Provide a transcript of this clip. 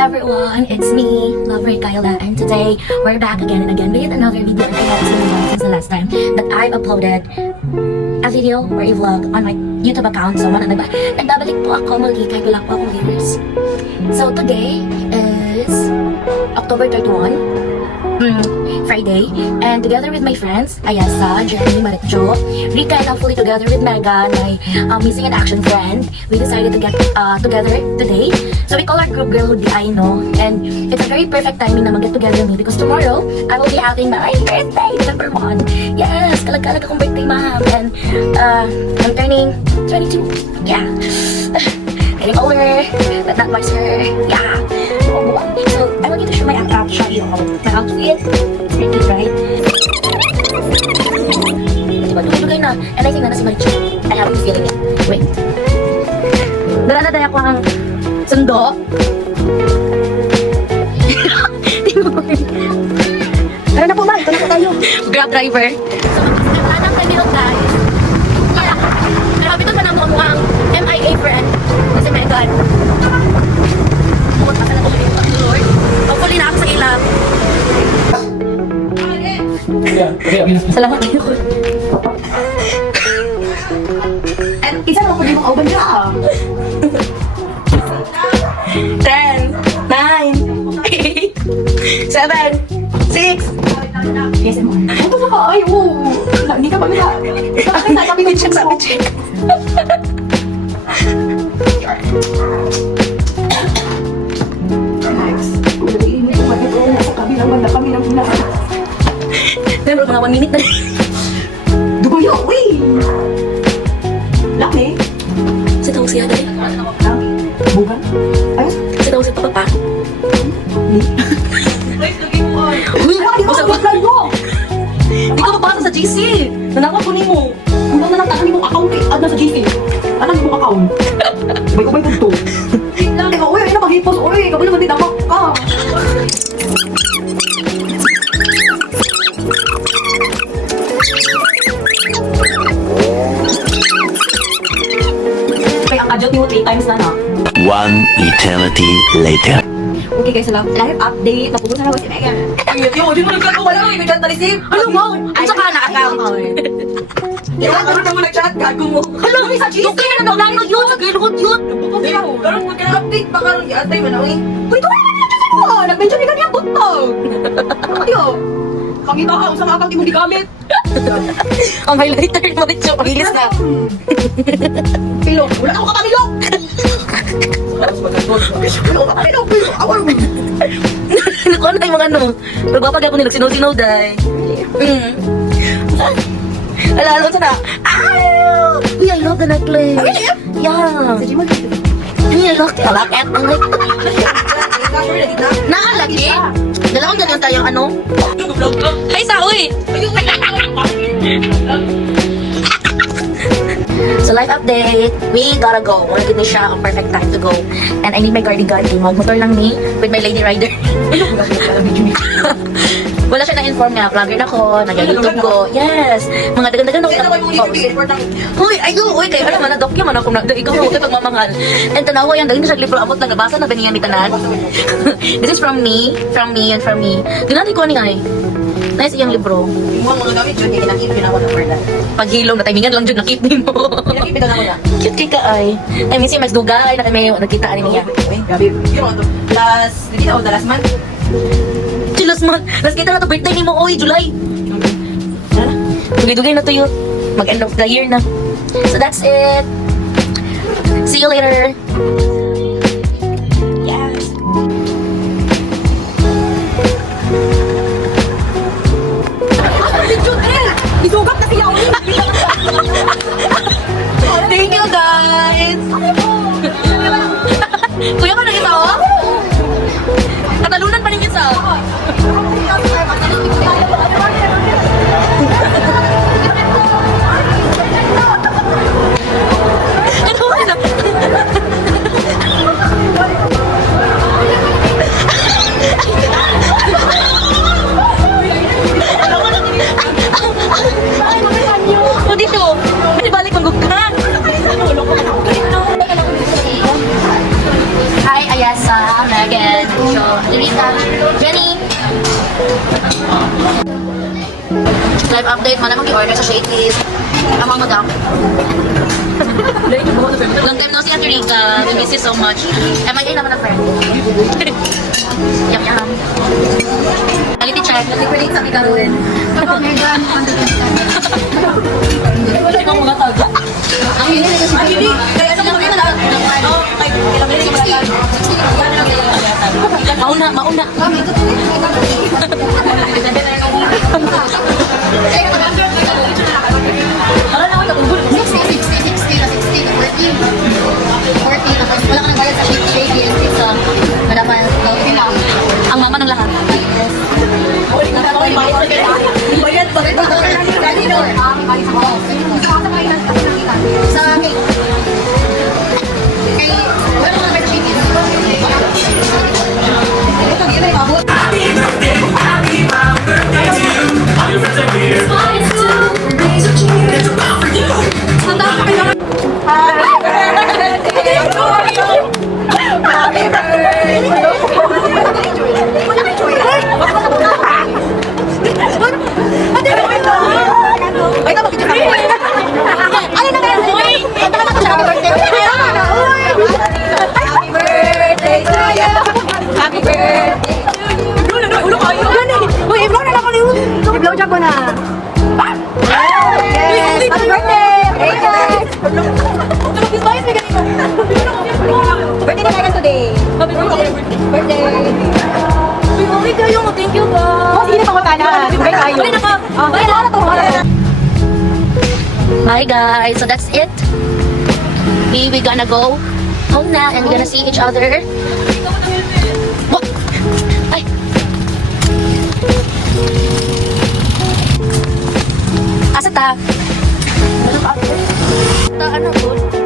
everyone, it's me, Lover Kyla, and today we're back again and again with another video. And I know it's been a while since the last time that I've uploaded a video or a vlog on my YouTube account. So nagbabalik po ako muli kahit wala po akong viewers. So today is October 31, Friday, and together with my friends, Ayasa, Jeremy, Maritjo, Rika, and hopefully together with Megan, my missing in action friend, we decided to get together today. So we call our group Girlhood the I Know, and it's a very perfect timing na mag-get together me because tomorrow, I will be having my birthday, December 1. Yes, kalag-kalag akong birthday, ma'am, and I'm turning 22. Yeah. Getting older, but not wiser. Yeah. So I want you to show my outfit. My outfit. It's very cute, right? Diba, dugay na. And I think na si Marichu. I haven't feeling it. Wait. Dala na tayo ako ang sundo. Tara na po, ma'am. Ito na po tayo. Grab driver. So, wala nang kaibigan, guys. Yeah. Pero habito pa na mo ang MIA friend. Kasi Megan. Bukod pa sa natin ang Lord. Hopefully na ako sa ilang. Salamat kayo. And isa naman po din mong open ka. 10, 9, 8, 7, 6. Yes, mo. Ito na ka, ay, hindi ka pamila. Sabi ko, check. Pero mga 1 minute na rin. Dugoy ako eh! Laki! Sa tawag siya dahil? Bugan? Ayos? Sa tawag siya papapa? Uy! Di ko sa bahay mo! Di ko mapasa sa GC! Nanakot ko ni mo! Kulang na lang takan ni mong account eh! Add na sa GC! Add na mong account! Bay-ubay ko ito! Teka, uy! Ay na maghipos! Uy! Kapag naman ditamak ka! Adjot mo 3 times na 1 eternity later. Okay guys, live update. Napupunta na ba si Megan? Yo, di mo nagchat ko. Wala kang nag-chat na receive. Ano mo? Ang saka na-account. Ano naman nag-chat? Gago mo. Hala, sa GC na nag-download yun. Nag-download yun. Karon pag ka-update pa karon i-atay mo na uy. Uy, ito na nag-chat mo. Nag-mention ni kanya butog. Ayo. Pangita ka usang account imong gigamit. Ang highlighter mo rin siya. Pagilis na. Pilok. Wala ako kapamilok. Nakuha na yung mga ano. Nagpapagay ko nila. Sinaw-sinaw dahi. Alala ko na. Uy, I love the necklace. Yeah. Uy, I love the alaket. Nakalagi. Dalawang ganyan tayo ano. Ay, Saoy! So life update, we gotta go. Wanna give me siya ang perfect time to go. And I need my cardigan. Mag-motor lang me with my lady rider. Wala siya na-inform nga. Vlogger na ako, nag-YouTube ko. Yes! Mga dagan-dagan ako. Huy, ayo! Uy, kayo alam, na-document man ako na. Ikaw mo, ito pagmamahal. And tanawa yan, dahil siya libro abot na nabasa na baniyan mitanan. This is from me, and from me. Ginati ko ni ay. Nice iyang libro. Imong mga gamit jud kay kinakip ginawa na for that. Paghilom na timingan lang jud nakit nimo. Kinakip na na. Cute kay ka ay. I mean si Max Dugay na kami nagkita ani niya. Uy, gabi. Yung ano, last, hindi na last month. Chilos man. Last kita na to birthday nimo oy July. Dugay-dugay na to yun. Mag-end of the year na. So that's it. See you later. Yes. Isugap na siya ulit. Thank you guys. Kuya ka na isa oh. Katalunan pa ninyo sa. Rita, Jenny. Live update, man namang i-order sa Shakey's. Amang madam. Long time no see Ate Rika. We miss you so much. MIA naman ang friend. Yum yum. Quality check. Nag-create sa Migaruen. Wala ibang mga taga. Ang hindi na kasi hindi. Kaya sa mga na kay ilang minutes ba yan? 60. Mauna, mauna. Wala na ako nagugulo. 60 na 40 tapos wala ka nang bayad sa shake pizza madapan Ang mama ng lahat. Bayad pa rin. sa cake kay wala ka nang shake ito gila yung abot birthday na kaya today. Birthday. Uy, kayo mo. Thank you, ba? Oh, sige na pangutana. Birthday tayo. Uy, naka. Ay, wala to. Hi, guys. So, that's it. We gonna go home na and we're gonna see each other. What? Ay. Asa ta? Ta, ano po?